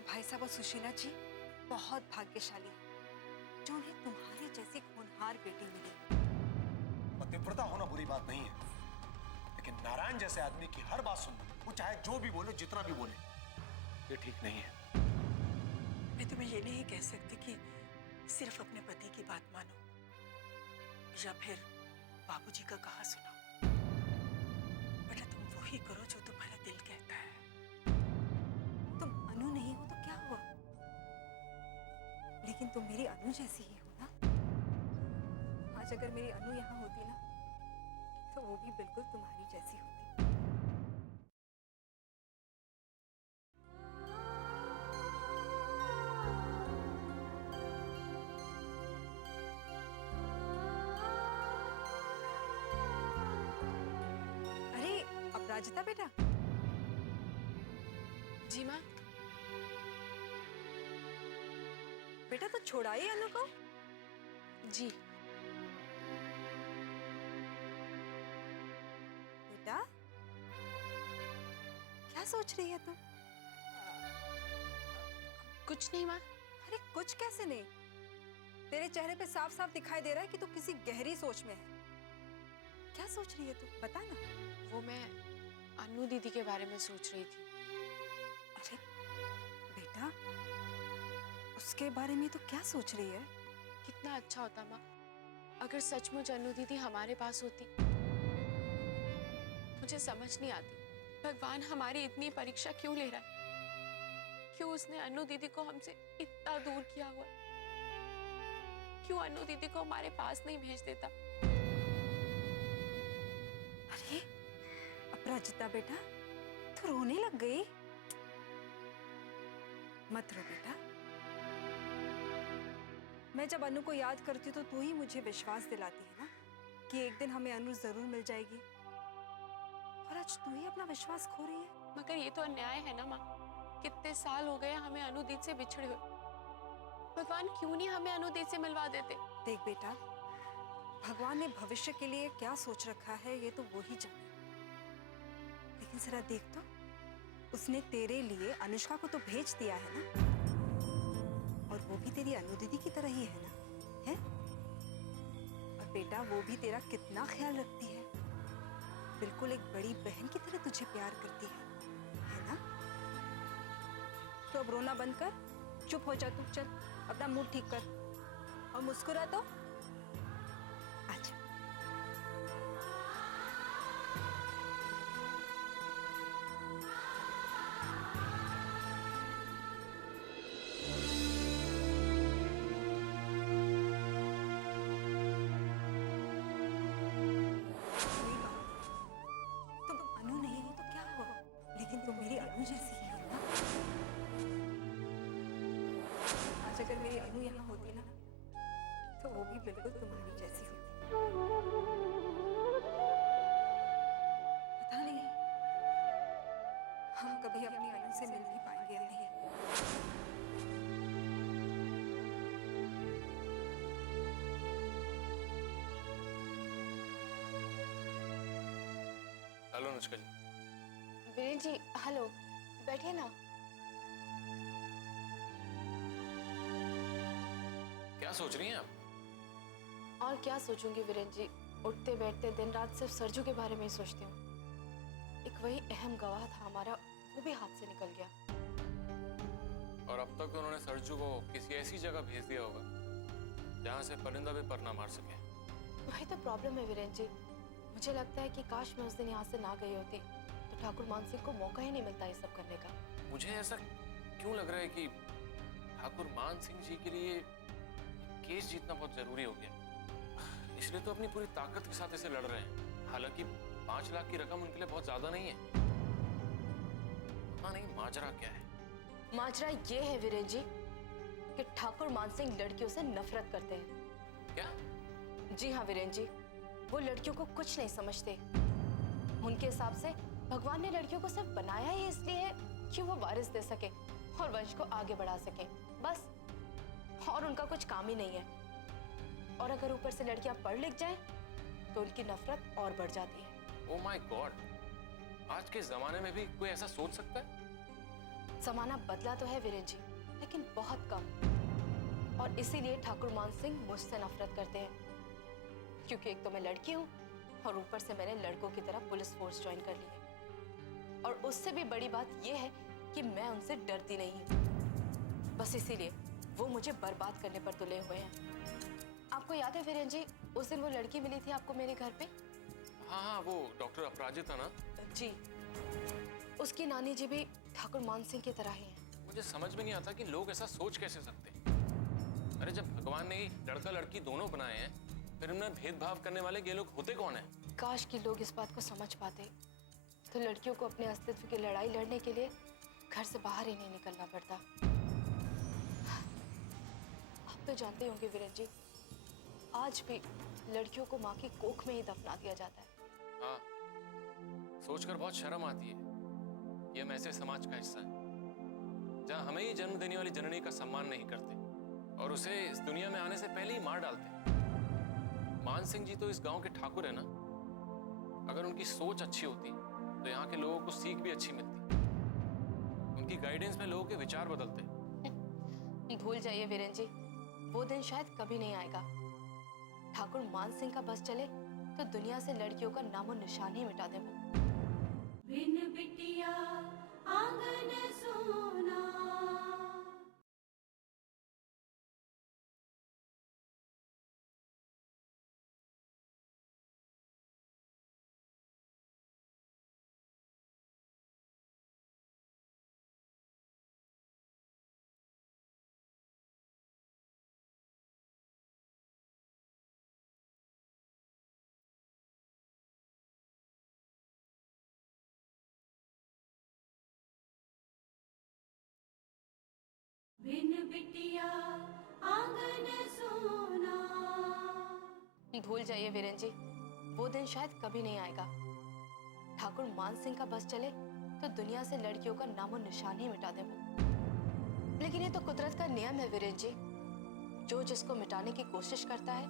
और भाई साहब और सुशीला जी बहुत भाग्यशाली हैं जो उन्हें तुम्हारी जैसी होनहार बेटी मिली। पतिव्रता होना बुरी बात नहीं है, लेकिन नारायण जैसे आदमी की हर बात सुनना, वो चाहे जो भी बोले, जितना भी बोले, ये ठीक नहीं है। मैं तुम्हें ये नहीं कह सकती कि सिर्फ अपने पति की बात मानो या फिर बाबूजी का कहा सुनो। बेटा तुम वही करो जो तुम्हारा दिल कहता है। तुम अनु नहीं हो तो क्या हुआ, लेकिन तुम मेरी अनु जैसी ही हो ना। आज अगर मेरी अनु यहाँ होती ना तो वो भी बिल्कुल तुम्हारी जैसी होती। अरे अपराजिता बेटा। जी माँ। बेटा तो छोड़ाई अनु को। जी बेटा क्या सोच रही है तू? कुछ नहीं माँ। अरे कुछ कैसे नहीं, तेरे चेहरे पे साफ साफ दिखाई दे रहा है कि तू किसी गहरी सोच में है। क्या सोच रही है तू, बता ना। वो मैं अनु दीदी के बारे में सोच रही थी। अरे बेटा उसके बारे में तो क्या सोच रही है? कितना अच्छा होता माँ अगर सचमुच अनु दीदी हमारे पास होती। मुझे समझ नहीं आती भगवान हमारी इतनी परीक्षा क्यों ले रहा है। क्यों उसने अनु दीदी को हमसे इतना दूर किया हुआ है? क्यों अनु दीदी को हमारे पास नहीं भेज देता? अरे अपराजिता बेटा तू रोने लग गई। मत रो बेटा, मैं जब अनु को याद करती हूँ तो तू ही मुझे विश्वास दिलाती है ना कि एक दिन हमें अनु जरूर मिल जाएगी, और आज तू ही अपना विश्वास खो रही है। मगर ये तो अन्याय है ना माँ। कितने साल हो गए हमें अनु दीदी से बिछड़े हुए। भगवान क्यों नहीं हमें अनु दीदी से मिलवा देते? देख बेटा, भगवान ने भविष्य के लिए क्या सोच रखा है ये तो वो ही जाने, लेकिन जरा देख तो, उसने तेरे लिए अनुष्का को तो भेज दिया है ना, और वो भी तेरी अनु दीदी की तरह ही है ना, है? और बेटा वो भी तेरा कितना ख्याल रखती है, बिल्कुल एक बड़ी बहन की तरह तुझे प्यार करती है ना? तो अब रोना बंद कर, चुप हो जा तू, चल अपना मूड ठीक कर और मुस्कुरा तो। अच्छा तुम अनु नहीं हो तो क्या हुआ, लेकिन तुम मेरी अनु जैसी ही हो ना। आज अगर मेरी अनु यहाँ होती ना तो वो भी बिल्कुल तुम्हारी जैसी होती। पता नहीं हम कभी अपनी अनु से मिल नहीं पाएंगे या नहीं। हेलो अनुष्का जी। वीरेन जी हेलो, बैठिए ना। क्या सोच रही हैं आप? और क्या सोचूंगी वीरेन जी, उठते बैठते दिन रात सिर्फ सरजू के बारे में ही सोचती हूँ। एक वही अहम गवाह था हमारा, वो भी हाथ से निकल गया। और अब तक तो उन्होंने सरजू को किसी ऐसी जगह भेज दिया होगा जहाँ से परिंदा भी पर ना मार सके। वही तो प्रॉब्लम है वीरेन जी। मुझे लगता है कि काश मैं उस दिन यहाँ से ना गई होती तो ठाकुर मान सिंह को मौका ही नहीं मिलता ये सब करने का। मुझे ऐसा क्यों लग रहा है कि ठाकुर मान सिंह जी के लिए केस जीतना बहुत जरूरी हो गया, इसलिए तो अपनी पूरी ताकत के साथ इसे लड़ रहे हैं। हालांकि 5 लाख की रकम उनके लिए बहुत ज्यादा नहीं है। हाँ नहीं, माजरा क्या है? माजरा ये है वीरेन जी कि ठाकुर मान सिंह लड़कियों से नफरत करते हैं। क्या? जी हाँ वीरेन जी, वो लड़कियों को कुछ नहीं समझते। उनके हिसाब से भगवान ने लड़कियों को सिर्फ बनाया ही इसलिए कि वो वारिस दे सके और वंश को आगे बढ़ा सके, बस। और उनका कुछ काम ही नहीं है। और अगर ऊपर से लड़कियां पढ़ लिख जाएं तो उनकी नफरत और बढ़ जाती है। ओह माय गॉड, आज के जमाने में भी कोई ऐसा सोच सकता है? जमाना बदला तो है वीरेन जी, लेकिन बहुत कम। और इसीलिए ठाकुर मान सिंह मुझसे नफरत करते हैं, क्योंकि एक तो मैं लड़की हूँ और ऊपर से मैंने लड़कों की तरह पुलिस फोर्स ज्वाइन कर ली है। और उससे भी बड़ी बात यह है कि मैं उनसे डरती नहीं हूँ। बस इसीलिए वो मुझे बर्बाद करने पर तुले हुए हैं। आपको याद है वीरेन जी, उस दिन वो लड़की मिली थी आपको मेरे घर पे? हाँ हाँ, वो डॉक्टर अपराजिता ना? जी, उसकी नानी जी भी ठाकुर मान सिंह की तरह ही हैं। मुझे समझ में नहीं आता कि लोग ऐसा सोच कैसे सकते हैं। अरे जब भगवान ने लड़का लड़की दोनों बनाए हैं, फिर उनमें भेदभाव करने वाले ये लोग होते कौन हैं? काश कि लोग इस बात को समझ पाते, तो लड़कियों को अपने अस्तित्व की लड़ाई लड़ने के लिए घर से बाहर ही नहीं निकलना पड़ता। आप तो जानते होंगे वीरेन जी, आज भी लड़कियों को माँ की कोख में ही दफना दिया जाता है। हाँ, सोचकर बहुत शर्म आती है कि हम ऐसे समाज का हिस्सा हैं जहाँ हमें ही जन्म देने वाली जननी का सम्मान नहीं करते और उसे इस दुनिया में आने से पहले ही मार डालते। मान सिंह जी तो इस गांव के ठाकुर है ना। अगर उनकी सोच अच्छी होती तो यहाँ के लोगों को सीख भी अच्छी मिलती। उनकी गाइडेंस में लोगों के विचार बदलते। भूल जाइए वीरेन जी, वो दिन शायद कभी नहीं आएगा। ठाकुर मान सिंह का बस चले तो दुनिया से लड़कियों का नामो निशान ही मिटा दे वो। बिन बिटिया आंगन सोना। बिन बिटिया आंगन सोना। भूल जाइए वीरेन जी, वो दिन शायद कभी नहीं आएगा। ठाकुर मान सिंह का बस चले तो दुनिया से लड़कियों का नामो निशान ही मिटा दे वो। लेकिन ये तो कुदरत का नियम है वीरेन जी, जो जिसको मिटाने की कोशिश करता है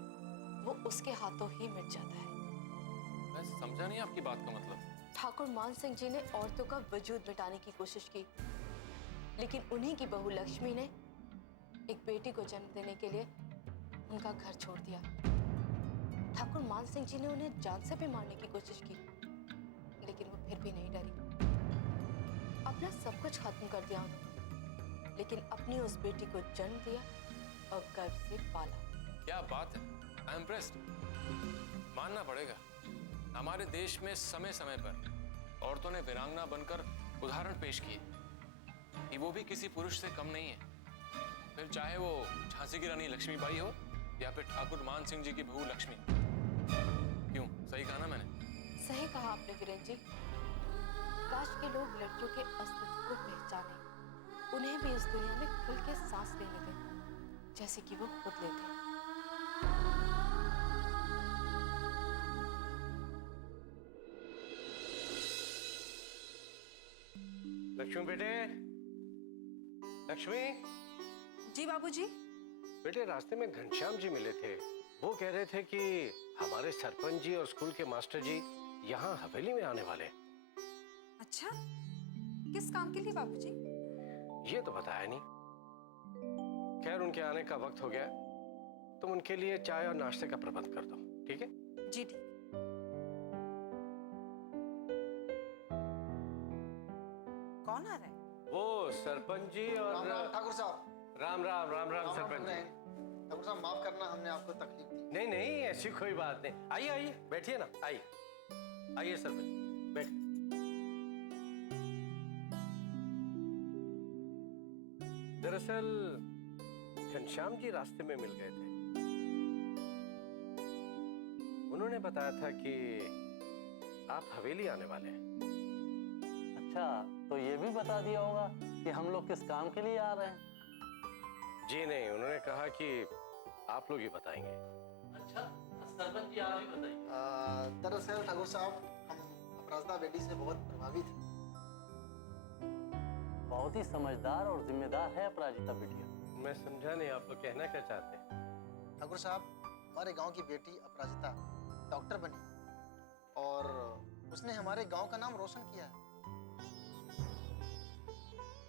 वो उसके हाथों ही मिट जाता है। मैं समझा नहीं आपकी बात का मतलब। ठाकुर मान सिंह जी ने औरतों का वजूद मिटाने की कोशिश की, लेकिन उन्हीं की बहू लक्ष्मी ने एक बेटी को जन्म देने के लिए उनका घर छोड़ दिया। ठाकुर मान सिंह जी ने उन्हें जान से भी मारने की कोशिश की, लेकिन वो फिर भी नहीं डरी। अपना सब कुछ खत्म कर दिया उन्होंने, लेकिन अपनी उस बेटी को जन्म दिया और गर्भ से पाला। क्या बात है, आई एम इम्प्रेस्ड। मानना पड़ेगा, हमारे देश में समय समय पर औरतों ने वीरांगना बनकर उदाहरण पेश किए कि वो भी किसी पुरुष से कम नहीं है। फिर चाहे वो झांसी की रानी लक्ष्मीबाई हो या फिर ठाकुर मान सिंह जी की बहू लक्ष्मी। क्यों, सही कहा ना मैंने? सही कहा आपने वीरेन जी। काश के लोग लड़कियों के अस्तित्व को पहचाने, उन्हें भी इस दुनिया में खुल के सांस लेने दें, जैसे कि वो खुद लेते हैं। लक्ष्मी बेटे, लक्ष्मी। जी बाबूजी। बेटे, रास्ते में घनश्याम जी मिले थे। वो कह रहे थे कि हमारे सरपंच जी और स्कूल के मास्टर जी यहाँ हवेली में आने वाले। अच्छा, किस काम के लिए बाबूजी? ये तो बताया नहीं। खैर, उनके आने का वक्त हो गया, तुम उनके लिए चाय और नाश्ते का प्रबंध कर दो, ठीक है? जी ठीक। कौन आ रहा है? वो सरपंच जी और राम राम ठाकुर साहब। राम राम राम राम सरपंच जी। ठाकुर साहब, माफ करना, हमने आपको तकलीफ दी। नहीं नहीं, ऐसी कोई बात नहीं। आइए आइए, बैठिए ना, आइए आइए सरपंच, बैठ। दरअसल घनश्याम जी रास्ते में मिल गए थे। उन्होंने बताया था कि आप हवेली आने वाले हैं। अच्छा, तो ये भी बता दिया होगा कि हम लोग किस काम के लिए आ रहे हैं? जी नहीं, उन्होंने कहा कि आप लोग ही बताएंगे। अच्छा, सरपंच जी आप ही बताइए। दरअसल ठाकुर साहब, हम अपराजिता बेटी से बहुत प्रभावित हैं। बहुत ही समझदार और जिम्मेदार है अपराजिता बिटिया। मैं समझा नहीं, आप लोग कहना क्या चाहते हैं? ठाकुर साहब, हमारे गांव की बेटी अपराजिता डॉक्टर बनी और उसने हमारे गांव का नाम रोशन किया है।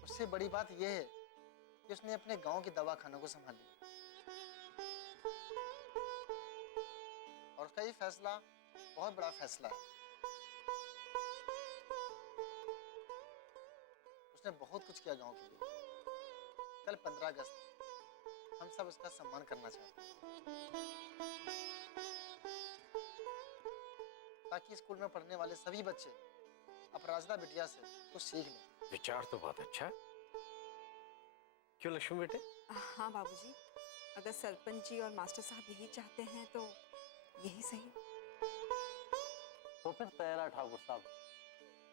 उससे सबसे बड़ी बात यह है कि उसने अपने गांव के दवाखानों को संभाल लिया और उसका ये फैसला बहुत बड़ा फैसला है। उसने बहुत कुछ किया गांव के लिए। कल 15 अगस्त हम सब उसका सम्मान करना चाहते हैं ताकि स्कूल में पढ़ने वाले सभी बच्चे अपराजिता बिटिया से कुछ सीख लें। विचार तो बहुत अच्छा है। क्यों लक्ष्मी बेटे? हाँ बाबूजी, अगर सरपंच जी और मास्टर साहब यही चाहते हैं तो यही सही। तो फिर तैयार ठाकुर साहब,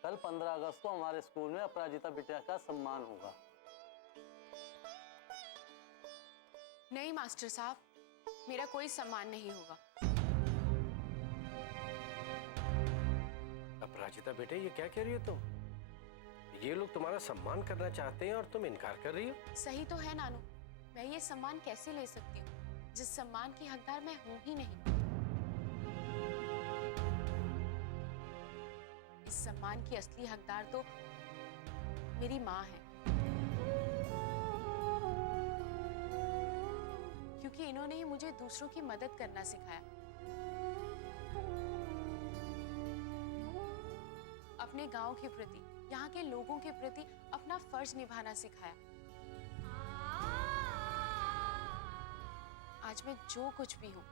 कल 15 अगस्त को हमारे स्कूल में अपराजिता बिटिया का सम्मान होगा। नहीं मास्टर साहब, मेरा कोई सम्मान नहीं होगा। अपराजिता बेटे, ये क्या कह रही हो तुम? ये लोग तुम्हारा सम्मान करना चाहते हैं और तुम इनकार कर रही हो। सही तो है नानू, मैं ये सम्मान कैसे ले सकती हूँ जिस सम्मान की हकदार मैं हूं ही नहीं। इस सम्मान की असली हकदार तो मेरी माँ है, क्योंकि इन्होंने ही मुझे दूसरों की मदद करना सिखाया, अपने गांव के प्रति, यहाँ के लोगों के प्रति अपना फर्ज निभाना सिखाया। आज मैं जो कुछ भी हूँ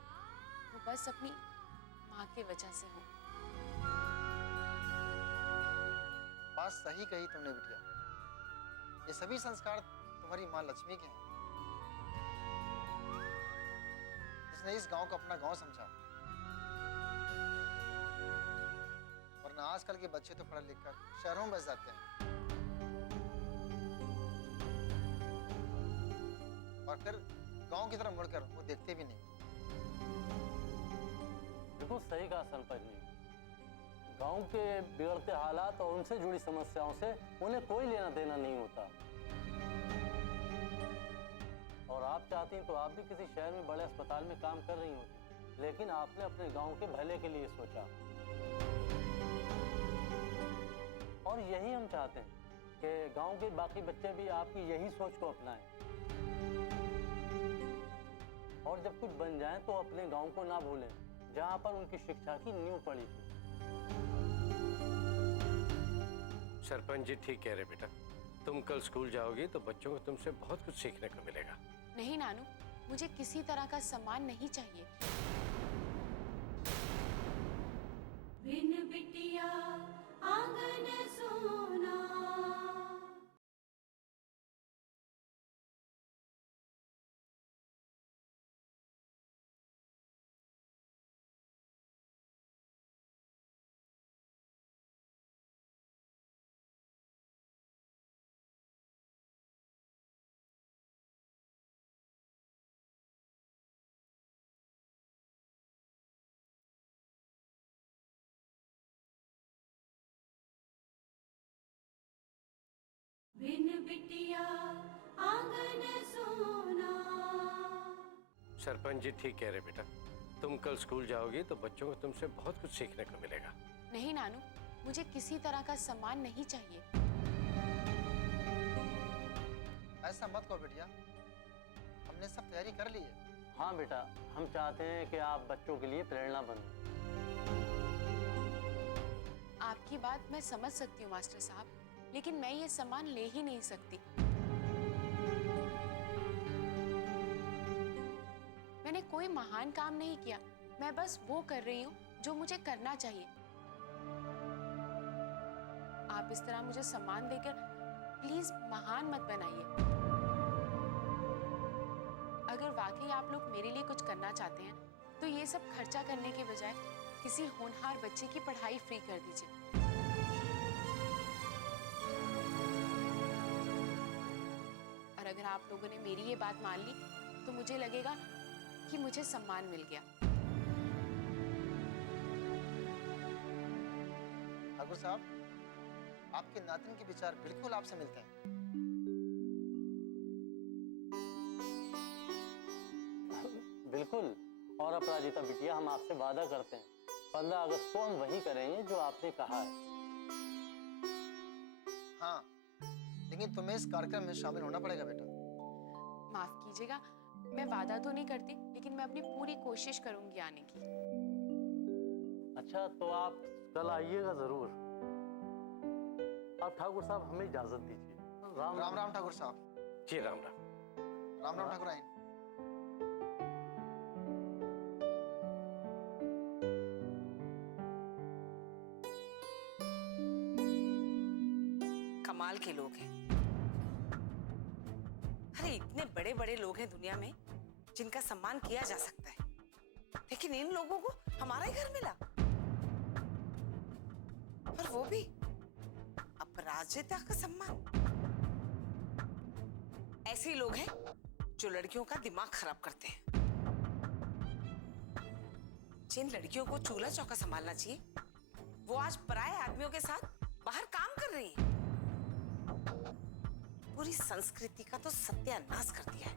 वो बस अपनी माँ की वजह से हूँ। बात सही कही तुमने बिटिया। ये सभी संस्कार तुम्हारी माँ लक्ष्मी के हैं, जिसने इस गांव को अपना गांव समझा। वरना आजकल के बच्चे तो पढ़ लिख कर शहरों में बस जाते हैं और फिर गांव की तरफ मुड़कर वो देखते भी नहीं। बिल्कुल सही कहा सरपंच जी। गांव के बिगड़ते हालात और उनसे जुड़ी समस्याओं से उन्हें कोई लेना देना नहीं होता। और आप चाहती तो आप भी किसी शहर में बड़े अस्पताल में काम कर रही होती, लेकिन आपने अपने गांव के भले के लिए सोचा। और यही हम चाहते हैं कि गांव के बाकी बच्चे भी आपकी यही सोच को अपनाएं और जब कुछ बन जाएं तो अपने गांव को ना भूलें, जहां पर उनकी शिक्षा की नींव पड़ी थी। सरपंच जी ठीक कह रहे बेटा। तुम कल स्कूल जाओगी तो बच्चों को तुमसे बहुत कुछ सीखने को मिलेगा। नहीं नानू, मुझे किसी तरह का सम्मान नहीं चाहिए। बिन बिटिया आंगन सोना। बिन बिटिया आंगन सोना। सरपंच जी ठीक कह रहे बेटा। तुम कल स्कूल जाओगी तो बच्चों को तुमसे बहुत कुछ सीखने को मिलेगा। नहीं नानू, मुझे किसी तरह का सम्मान नहीं चाहिए। ऐसा मत कहो बिटिया, हमने सब तैयारी कर ली है। हाँ बेटा, हम चाहते हैं कि आप बच्चों के लिए प्रेरणा बनो। आपकी बात मैं समझ सकती हूँ मास्टर साहब, लेकिन मैं ये सम्मान ले ही नहीं सकती। मैंने कोई महान काम नहीं किया, मैं बस वो कर रही हूँ जो मुझे करना चाहिए। आप इस तरह मुझे सम्मान देकर प्लीज महान मत बनाइए। अगर वाकई आप लोग मेरे लिए कुछ करना चाहते हैं तो ये सब खर्चा करने के बजाय किसी होनहार बच्चे की पढ़ाई फ्री कर दीजिए। और अगर आप लोगों ने मेरी ये बात मान ली तो मुझे लगेगा कि मुझे सम्मान मिल गया। ठाकुर साहब, आपके नातिन के विचार बिल्कुल आपसे मिलते हैं। बिल्कुल। और अपराजिता बिटिया, हम आपसे वादा करते हैं 15 अगस्त को हम वही करेंगे जो आपने कहा है। हाँ, लेकिन तुम्हें इस कार्यक्रम में शामिल होना पड़ेगा बेटा। माफ कीजिएगा, मैं वादा तो नहीं करती, लेकिन मैं अपनी पूरी कोशिश करूंगी आने की। अच्छा, तो आप कल आइएगा जरूर। आप ठाकुर साहब हमें इजाजत दीजिए। राम राम राम ठाकुर साहब। जी राम राम। राम राम ठाकुर आइन। कमाल के लोग हैं। अरे इतने बड़े बड़े लोग हैं दुनिया में जिनका सम्मान किया जा सकता है, लेकिन इन लोगों को हमारा ही घर मिला, और वो भी अपराजिता का सम्मान। ऐसे ही लोग हैं जो लड़कियों का दिमाग खराब करते हैं। जिन लड़कियों को चूल्हा चौका संभालना चाहिए, वो आज पराये आदमियों के साथ बाहर काम कर रही हैं। पूरी संस्कृति का तो सत्यानाश कर दिया है।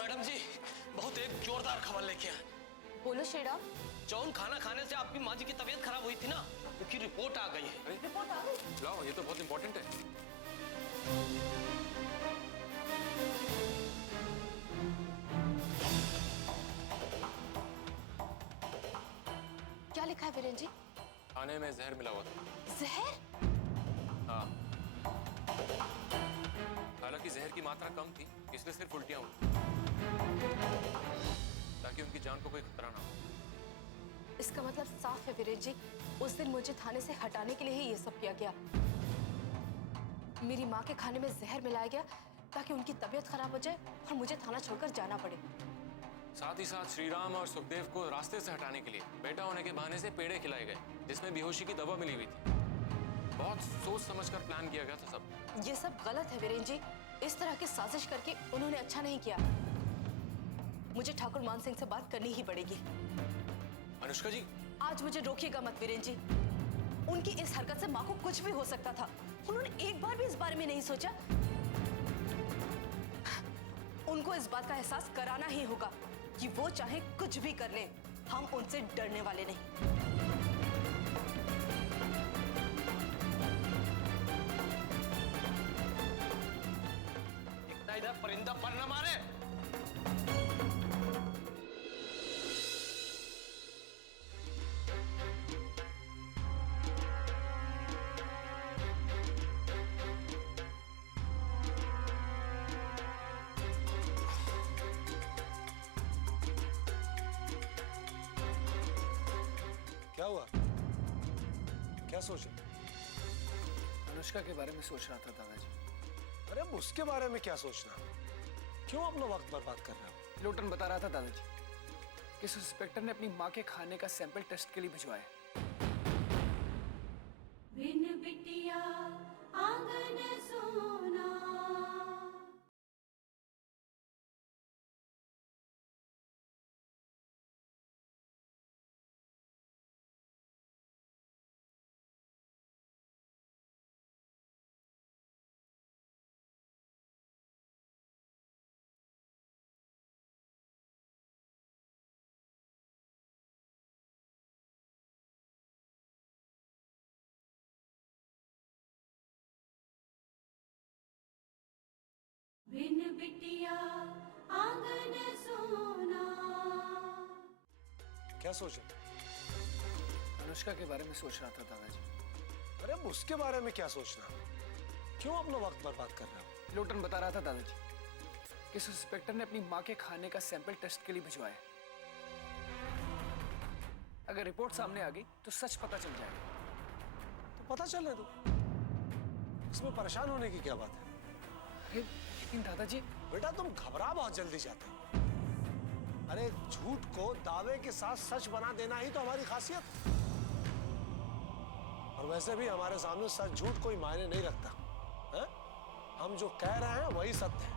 मैडम जी, बहुत एक जोरदार खबर लेके आए। बोलो शेरा। जौन खाना खाने से आपकी माँ जी की तबीयत खराब हुई थी ना, उनकी रिपोर्ट आ गई है। रिपोर्ट आ गई? लाओ, ये तो बहुत इंपॉर्टेंट है। क्या लिखा है वीरेन जी? खाने में जहर मिला हुआ था। जहर? हाँ, हालांकि जहर की मात्रा कम थी, इसलिए सिर्फ उल्टियां हुई, ताकि उनकी जान को कोई खतरा ना हो। इसका मतलब साफ है वीरेन जी, उस दिन मुझे थाने से हटाने के लिए ही ये सब किया गया। मेरी माँ के खाने में जहर मिलाया गया ताकि उनकी तबीयत खराब हो जाए और मुझे थाना छोड़कर जाना पड़े। साथ ही साथ श्रीराम और सुखदेव को रास्ते से हटाने के लिए बेटा होने के बहाने से पेड़े खिलाए गए, जिसमें बेहोशी की दवा मिली हुई थी। बहुत सोच समझकर प्लान किया गया था सब। ये सब गलत है वीरेन जी। इस तरह की साजिश करके उन्होंने अच्छा नहीं किया। मुझे ठाकुर मान सिंह से बात करनी ही पड़ेगी। अनुष्का जी, आज मुझे रोकिएगा मत वीरेन जी। उनकी इस हरकत से माँ को कुछ भी हो सकता था। उन्होंने एक बार भी इस बारे में नहीं सोचा। उनको इस बात का एहसास कराना ही होगा कि वो चाहे कुछ भी कर ले, हम उनसे डरने वाले नहीं। इधर परिंदा पर न मारे। क्या हुआ? क्या सोचा? अनुष्का के बारे में सोच रहा था दादाजी। अरे अब उसके बारे में क्या सोचना? क्यों अपना वक्त बर्बाद कर रहे हो? लोटन बता रहा था दादाजी कि उस इंस्पेक्टर ने अपनी माँ के खाने का सैंपल टेस्ट के लिए भिजवाया। बिन बिटिया आंगन सोना। बिन बिटिया आंगन सोना। क्या सोचा? अनुष्का के बारे में सोच रहा था दादाजी। अरे अब उसके बारे में क्या सोचना? क्यों अपना वक्त बर्बाद कर रहे हो? लोटन बता रहा था दादाजी कि उस इंस्पेक्टर ने अपनी माँ के खाने का सैंपल टेस्ट के लिए भिजवाया। अगर रिपोर्ट सामने आ गई तो सच पता चल जाएगा। तो पता चलने दो, इसमें परेशान होने की क्या बात है? अरे लेकिन दादाजी। बेटा तुम घबरा बहुत जल्दी जाते हो। अरे झूठ को दावे के साथ सच बना देना ही तो हमारी खासियत। और वैसे भी हमारे सामने सच झूठ कोई मायने नहीं रखता है? हम जो कह रहे हैं वही सत्य है।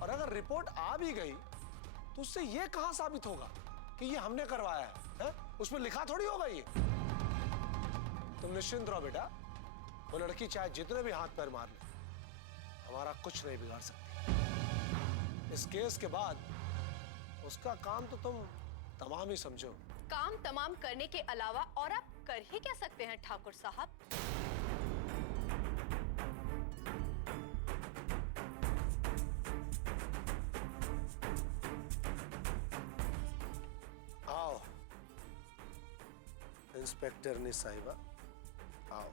और अगर रिपोर्ट आ भी गई तो उससे यह कहां साबित होगा कि ये हमने करवाया है? उसमें लिखा थोड़ी होगा ये। तुम निश्चिंत रहो बेटा, वो लड़की चाहे जितने भी हाथ पैर मार ले, हमारा कुछ नहीं बिगाड़ सकती। इस केस के बाद उसका काम तो तुम तमाम ही समझो। काम तमाम करने के अलावा और आप कर ही क्या सकते हैं ठाकुर साहब? आओ इंस्पेक्टर ने साहिबा, आओ।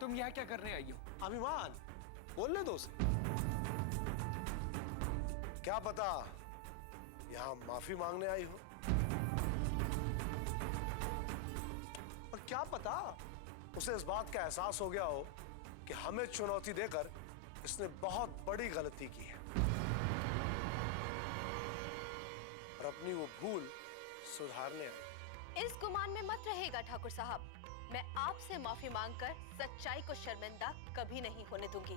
तुम यहाँ क्या करने आई हो? अभिमान, बोलने दो उसे। क्या पता यहाँ माफी मांगने आई हो, और क्या पता उसे इस बात का एहसास हो गया हो कि हमें चुनौती देकर इसने बहुत बड़ी गलती की है और अपनी वो भूल सुधारने आई। इस गुमान में मत रहेगा ठाकुर साहब, मैं आपसे माफी मांगकर सच्चाई को शर्मिंदा कभी नहीं होने दूंगी।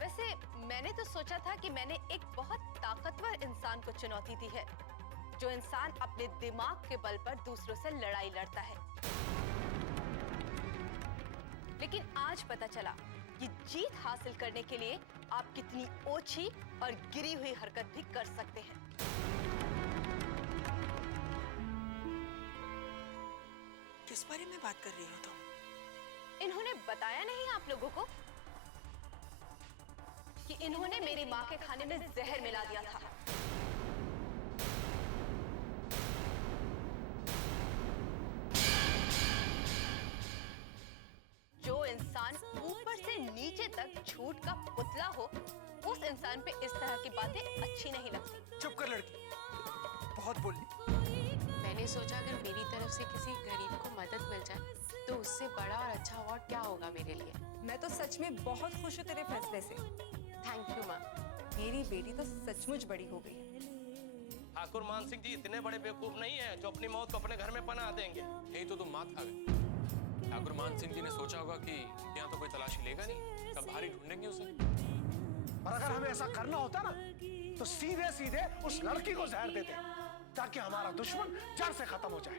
वैसे मैंने तो सोचा था कि मैंने एक बहुत ताकतवर इंसान को चुनौती दी है, जो इंसान अपने दिमाग के बल पर दूसरों से लड़ाई लड़ता है। लेकिन आज पता चला कि जीत हासिल करने के लिए आप कितनी ओछी और गिरी हुई हरकत भी कर सकते हैं। किस बारे में बात कर रही हो तुम? इन्होंने बताया नहीं आप लोगों को कि इन्होंने मेरी माँ के खाने में जहर मिला दिया था। जो इंसान ऊपर से नीचे तक झूठ का पुतला हो, उस इंसान पे इस तरह की बातें अच्छी नहीं लगती। चुप कर लड़की, बहुत बोली। मैंने सोचा अगर मेरी तरफ से किसी गरीब को मदद मिल जाए तो उससे बड़ा और अच्छा अवार्ड क्या होगा मेरे लिए। मैं तो सच में बहुत खुश हूँ तेरे फैसले से। थैंक यू माँ। मेरी बेटी तो सचमुच बड़ी हो गई है। ठाकुर मान सिंह जी इतने बड़े बेवकूफ नहीं है जो अपनी मौत को अपने घर में पनाह देंगे। यही तो तुम मात खा गए। ठाकुर मान सिंह जी ने सोचा होगा कि यहाँ तो कोई तलाशी लेगा नहीं, सब बाहर ही ढूंढेंगे उसे। और अगर हमें ऐसा करना होता ना तो सीधे सीधे उस लड़की को जहर देते ताकि हमारा दुश्मन जड़ से खत्म हो जाए।